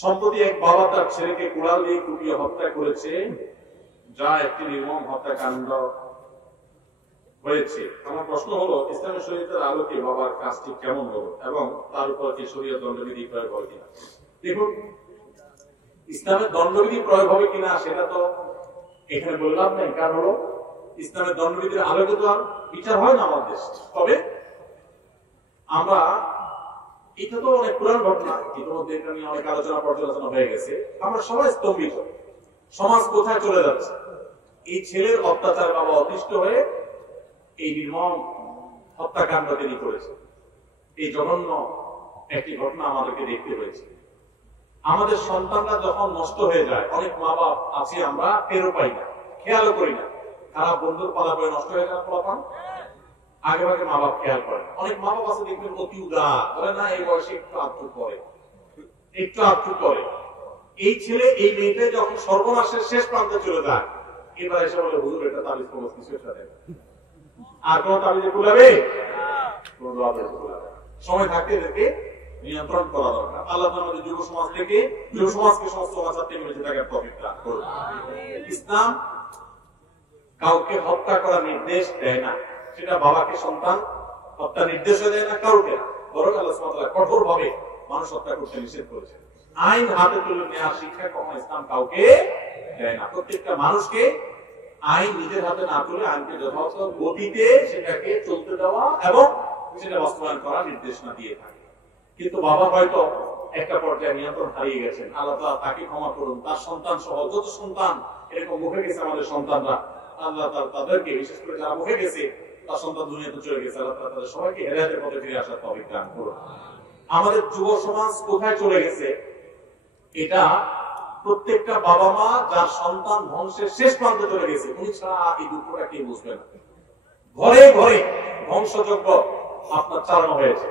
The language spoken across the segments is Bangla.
সম্প্রতি এক বাবা তার ছেলেকে কুড়াল দিয়ে কুপিয়ে হত্যা করেছে, যা একটি নির্মম হত্যাকাণ্ড হয়েছে। আমার প্রশ্ন হলো, ইসলামের শরীয়তের আলোকে বাবার কাজটি কেমন হলো এবং তার উপর কি শরীয়ত দণ্ডবিধি প্রয়োগ হবে কিনা? দেখুন, ইসলামের দণ্ডবিধি প্রয়োগ হবে কিনা সেটা তো এখানে বললাম না। কারণ হলো ইসলামের দণ্ডবিধির আলোকে তো আর বিচার হয় না আমাদের দেশে। তবে আমরা, এটা তো অনেক পুরান ঘটনা, ইতিমধ্যে এটা নিয়ে অনেক আলোচনা পর্যালোচনা হয়ে গেছে। আমরা সবাই স্তম্ভিত, সমাজ কোথায় চলে যাচ্ছে। এই ছেলের অত্যাচার বাবা অতিষ্ঠ হয়ে এই নির্মম হত্যাকাণ্ড তিনি করেছে। এই জঘন্য একটি ঘটনা আমাদেরকে দেখতে হয়েছে। আমাদের সন্তানরা যখন নষ্ট হয়ে যায়, অনেক মা বাপ আছে আমরা টেরও পাই না, খেয়ালও করি না। খারাপ বন্ধুর পালা করে নষ্ট হয়ে যায় পোলাপান, আগে ভাগে মা বাপ খেয়াল করে। অনেক মা বাপ আছে দেখবেন অতি উদার, বলে না এই বয়সে একটু আত্মুক করে, একটু আত্মুক করে। এই ছেলে এই মেয়েটা যখন সর্বনাশের শেষ প্রান্তে চলে যায়, এবার এসে বলে হুজুর এটা তাবিজ কবজ কিছু একটা দেন। আর কোন তাবিজে কুলাবে? সময় থাকতে এদেরকে নিয়ন্ত্রণ করা দরকার। আল্লাহ আমাদের যুব সমাজ থেকে, যুব সমাজকে সমস্ত অনাচার থেকে বেঁচে থাকার তৌফিক দান করুন। ইসলাম কাউকে হত্যা করার নির্দেশ দেয় না, সেটা বাবাকে সন্তান হত্যা নির্দেশ দেয় না কাউকে, বরং আল্লাহ সুবহানাহু ওয়া তাআলা কঠোর ভাবে মানুষ হত্যা করতে নিষেধ করেছেন। আইন হাতে তুলে নেওয়ার শিক্ষা কখনো ইসলাম কাউকে দেয় না। প্রত্যেকটা মানুষকে আইন নিজের হাতে না তুলে আইনকে যথাযথ গতিতে সেটাকে চলতে দেওয়া এবং সেটা বাস্তবায়ন করার নির্দেশনা দিয়ে থাকে। কিন্তু বাবা হয়তো একটা পর্যায়ে নিয়ন্ত্রণ হারিয়ে গেছেন, আল্লাহ তাআলা তাকে ক্ষমা করুন। তার সন্তান সহ যত সন্তান এরকম মুখে গেছে, আমাদের সন্তানরা, আল্লাহ তাআলা তাদেরকে, বিশেষ করে যারা মুখে গেছে তার সন্তান দুনিয়াতে চলে গেছে, আল্লাহ তাআলা তাদের সবাইকে হেদায়েতের পথে ফিরে আসার তৌফিক দান করুন। আমাদের যুব সমাজ কোথায় চলে গেছে, এটা প্রত্যেকটা বাবা মা যার সন্তান ধ্বংসের শেষ প্রান্তে চলে গেছে, উনি ছাড়া এই দুঃখটা কে বুঝবে না। ঘরে ঘরে ধ্বংসযজ্ঞ আপনার চালানো হয়েছে।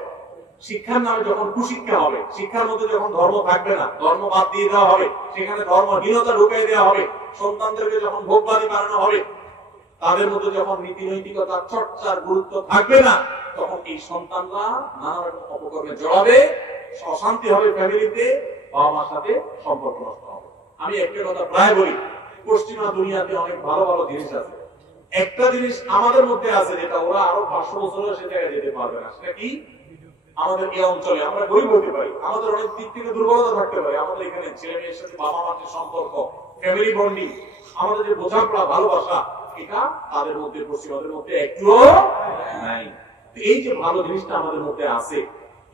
শিক্ষার নামে যখন কুশিক্ষা হবে, শিক্ষার মধ্যে যখন ধর্ম থাকবে না, ধর্ম বাদ দিয়ে দেওয়া হবে, সেখানে ধর্মহীনতা ঢুকিয়ে দেওয়া হবে, সন্তানদেরকে যখন ভোগবাদী বানানো হবে, তাদের মধ্যে যখন নীতি নৈতিকতার চর্চার গুরুত্ব থাকবে না, তখন এই সন্তানরা নানা রকম অপকর্মে জড়াবে, অশান্তি হবে ফ্যামিলিতে, বাবা মার সাথে সম্পর্ক নষ্ট হবে। আমি একটা কথা প্রায় বলি, পশ্চিমা দুনিয়াতে অনেক ভালো ভালো জিনিস আছে, একটা জিনিস আমাদের মধ্যে আছে যেটা ওরা আরো 500 বছরে সে জায়গায় যেতে পারবে না। সেটা কি? আমাদের এই অঞ্চলে আমরা গরিব হতে পারি, আমাদের অনেক দিক থেকে দুর্বলতা থাকতে পারে, আমাদের এখানে ছেলে মেয়ের সাথে বাবা মার যে সম্পর্ক, ফ্যামিলি বন্ডিং, আমাদের যে বোঝাপড়া, ভালোবাসা, এটা তাদের মধ্যে, পশ্চিমাদের মধ্যে একটুও নাই। এই যে ভালো জিনিসটা আমাদের মধ্যে আছে,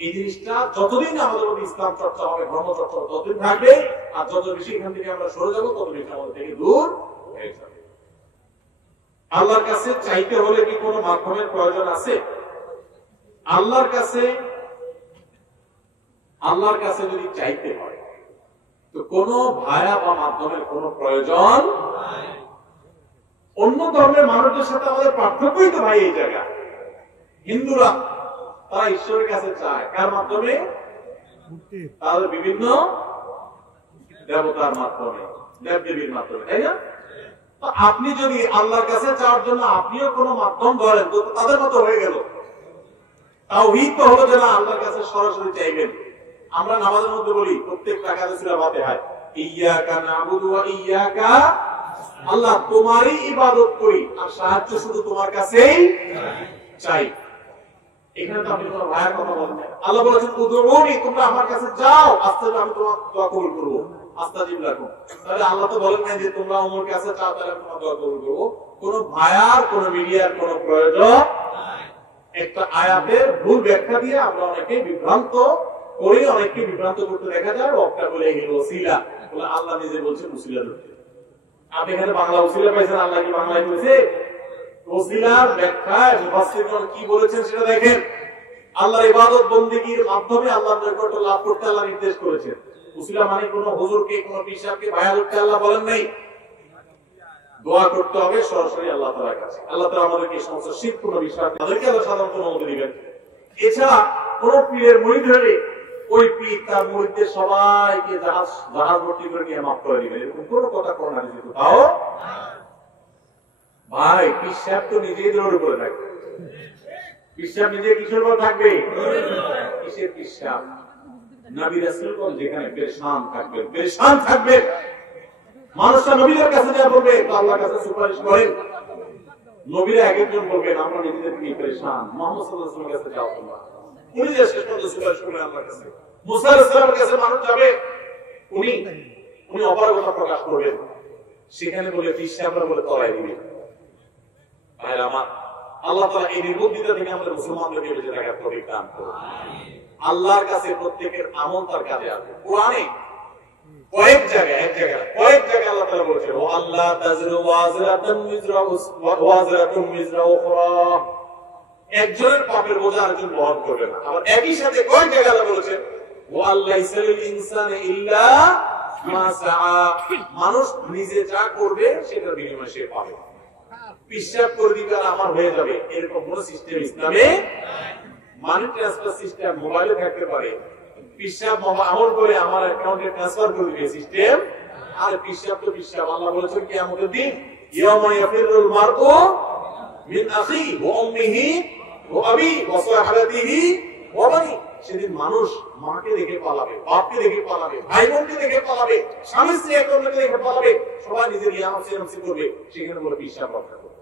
এই জিনিসটা যতদিন আমাদের মধ্যে ইসলাম চর্চা হবে, ধর্ম চর্চা হবে, ততদিন থাকবে। আর যত বেশি এখান থেকে আমরা সরে যাবো, তত বেশি আমাদের থেকে দূর হয়ে যাবে। আল্লাহর কাছে চাইতে হলে কি কোনো মাধ্যমের প্রয়োজন আছে? আল্লাহর কাছে যদি চাইতে হয় তো কোনো ভায়া বা মাধ্যমের কোনো প্রয়োজন নাই। অন্য ধর্মের মানুষদের সাথে আমাদের পার্থক্যই তো ভাই এই জায়গা। হিন্দুরা তারা ঈশ্বরের কাছে চায় কার মাধ্যমে? তাদের বিভিন্ন দেবতার মাধ্যমে, দেবদেবীর মাধ্যমে, তাই না? তো আপনি যদি আল্লাহর কাছে চাওয়ার জন্য আপনিও কোনো মাধ্যম ধরেন, তো তাদের মতো হয়ে গেল। তাওহীদ তো হলো যে না, আল্লাহর কাছে সরাসরি চাইবেন। আমরা নামাজের মধ্যে বলি, প্রত্যেক রাকাতে সূরা ফাতিহা, ইয়্যাকা না'বুদু ওয়া ইয়্যাকা, আল্লাহ তোমারই ইবাদত করি আর সাহায্য শুধু তোমার কাছেই চাই। এখানে তো আপনি কোনো ভাইয়ের কথা বলেন না। আল্লাহ বলেছেন উদউনি, তোমরা আমার কাছে যাও, আস্তে আমি তোমার দোয়া কবুল করব, আস্তাজিব লাকুম। তাহলে আল্লাহ তো বলেন না যে তোমরা ওমর কাছে চাও তাহলে আমি তোমার দোয়া কবুল করব। কোনো ভাইয়ার, কোনো মিডিয়ার কোনো প্রয়োজন নাই। একটা আয়াতের ভুল ব্যাখ্যা দিয়ে আমরা অনেকে বিভ্রান্ত করি, অনেককে বিভ্রান্ত করতে দেখা যায়। ওয়াক্তা বলে গেল ওসিলা, বলে আল্লাহ নিজে বলছেন ওসিলা ধরতে। আপনি এখানে বাংলা ওসিলা পাইছেন, আল্লাহ কি বাংলায় বলেছে? ওসিলার ব্যাখ্যায় মুফাসসিরগণ কি বলেছেন সেটা দেখেন। আল্লাহর ইবাদত বন্দেগীর মাধ্যমে আল্লাহর নৈকট্য লাভ করতে আল্লাহ নির্দেশ করেছেন। ওসিলা মানে কোনো হুজুরকে, কোনো পীরকে ভায়া ধরতে আল্লাহ বলেন নাই। দোয়া করতে হবে সরাসরি আল্লাহ তাআলার কাছে। আল্লাহ তাআলা আমাদেরকে এই সমস্ত শিরকপূর্ণ বিষয় তাদেরকে আল্লাহ সাধারণত অনুমতি দিবেন। এছাড়া কোন পীরের মুরিদ হলে ওই পীর তার মুরিদদের সবাইকে জাহাজ ভর্তি করে নিয়ে মাফ করে দিবেন, এরকম কোনো কথা কোন হাদিসে তাও ভাই। পীর সাহেব তো নিজেই দৌড়ে পড়ে থাকবে, পীর সাহেব নিজে কিসের উপর থাকবে? কিসের পীর সাহেব? নবী রাসূলগণ যেখানে পেরেশান থাকবে মানুষরা নবীদের কাছে যা বলবে আল্লাহর কাছে সুপারিশ করেন। নবীরা এক একজন বলবেন আমরা নিজেদেরকে পেরেশান, মুহাম্মদ সাল্লাল্লাহু আলাইহি ওয়াসাল্লামের কাছে যাও তোমরা। উনি যে শেষ পর্যন্ত সুপারিশ করলেন আল্লাহর কাছে। মুসা আলাইহিস সালামের কাছে মানুষ যাবে, উনি অপারগতা প্রকাশ করবেন, সেখানে বলে পিশাবরা বলে তলায় দিবেন। ভাইরা আমার, আল্লাহ তাআলা এই নির্বুদ্ধিতা থেকে আমাদের মুসলমানদেরকে বেঁচে থাকার তৌফিক দান করুন। আল্লাহর কাছে প্রত্যেকের আমল তার কাজে আসবে। কোরআনে কয়েক জায়গায় আল্লাহ তাআলা বলেছেন ও আল্লাহ তাজরু ওয়াজরাতুন মিজরা উখরা, একজনের পাপের বোঝা আরেকজন বহন করবে না। আবার একই সাথে কয়েক জায়গায় আল্লাহ বলেছেন ও আল্লাহ ইসালিল ইনসানে ইল্লা মা সাআ, মানুষ নিজে যা করবে সেটার বিনিময়ে সে পাবে। পিশাব করে দিবে আর আমার হয়ে যাবে এরকম কোন সিস্টেম ইসলামে মানি ট্রান্সফার সিস্টেম মোবাইলে থাকতে পারে, পিশাব আমল করে আমার অ্যাকাউন্টে ট্রান্সফার করে দিবে সিস্টেম, আর পিশাব তো পিশাব। আল্লাহ বলেছেন কিয়ামতের দিন ইয়াউমা ইয়াফিরুল মারউ মিন আখি ওয়া উম্মিহি ওয়া আবি ওয়া সাহাবাতিহি ওয়া বানি, সেদিন মানুষ মাকে দেখে পালাবে, বাপকে দেখে পালাবে, ভাই বোনকে দেখে পালাবে, স্বামী স্ত্রী একে অন্যকে দেখে পালাবে, সবাই নিজের ইয়ামসি করবে, সেখানে বলে পিশাব রক্ষা করবে।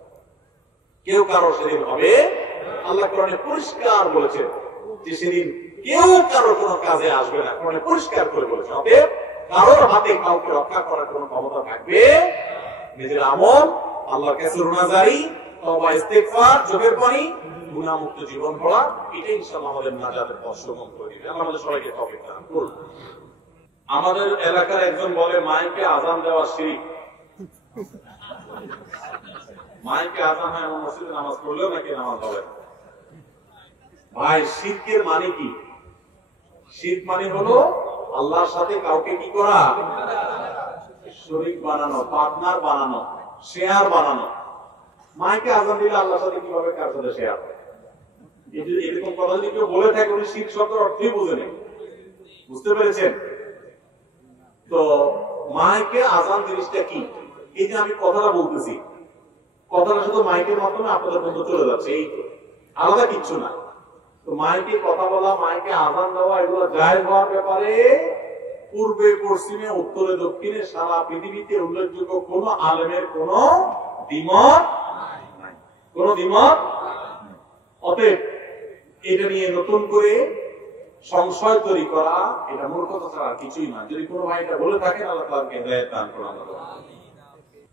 কেউ কারো সেদিন হবে, আল্লাহ কোরআনে পরিষ্কার বলেছেন যে সেদিন কেউ কারো কোনো কাজে আসবে না, কোরআনে পরিষ্কার করে বলেছেন। অতএব কারোর হাতে কাউকে রক্ষা করার কোনো ক্ষমতা থাকবে, নিজের আমল, আল্লাহর কাছে রুনাজারি, তওবা ইস্তিগফার, চোখের পানি, গুনাহমুক্ত জীবন গড়া, এটাই ইনশাআল্লাহ আমাদের নাজাতের পথ সুগম করে দিবে। আল্লাহ আমাদের সবাইকে তৌফিক দান করুন। আমাদের এলাকার একজন বলে মাইকে আযান দেওয়া শিরক। মাইকে আযান হয় এমন মসজিদে নামাজ পড়লেও নাকি নামাজ হবে। ভাই শিরকের মানে কি? শিরক মানে হলো আল্লাহর সাথে কাউকে কি করা, শরীক বানানো, পার্টনার বানানো, শেয়ার বানানো। মাইকে আযান দিলে আল্লাহর সাথে কিভাবে কার সাথে শেয়ার হয়? এরকম কথা যদি কেউ বলে থাকে উনি শিরক শব্দের অর্থই বুঝে নেই। বুঝতে পেরেছেন? তো মাইকে আযান জিনিসটা কি? এই যে আমি কথাটা বলতেছি, কথাটা শুধু মাইকের মাধ্যমে আপনাদের মধ্যে চলে যাচ্ছে, এই তো, আলাদা কিচ্ছু না। তো মাইকে কথা বলা, মাইকে আযান দেওয়া, এগুলো জায়েজ হওয়ার ব্যাপারে পূর্বে পশ্চিমে উত্তরে দক্ষিণে সারা পৃথিবীতে উল্লেখযোগ্য কোন আলেমের কোন দ্বিমত নাই, কোন দ্বিমত। অতএব এটা নিয়ে নতুন করে সংশয় তৈরি করা এটা মূর্খতা ছাড়া কিছুই না। যদি কোনো ভাই এটা বলে থাকেন আল্লাহ তাআলাকে হেদায়েত দান করুন।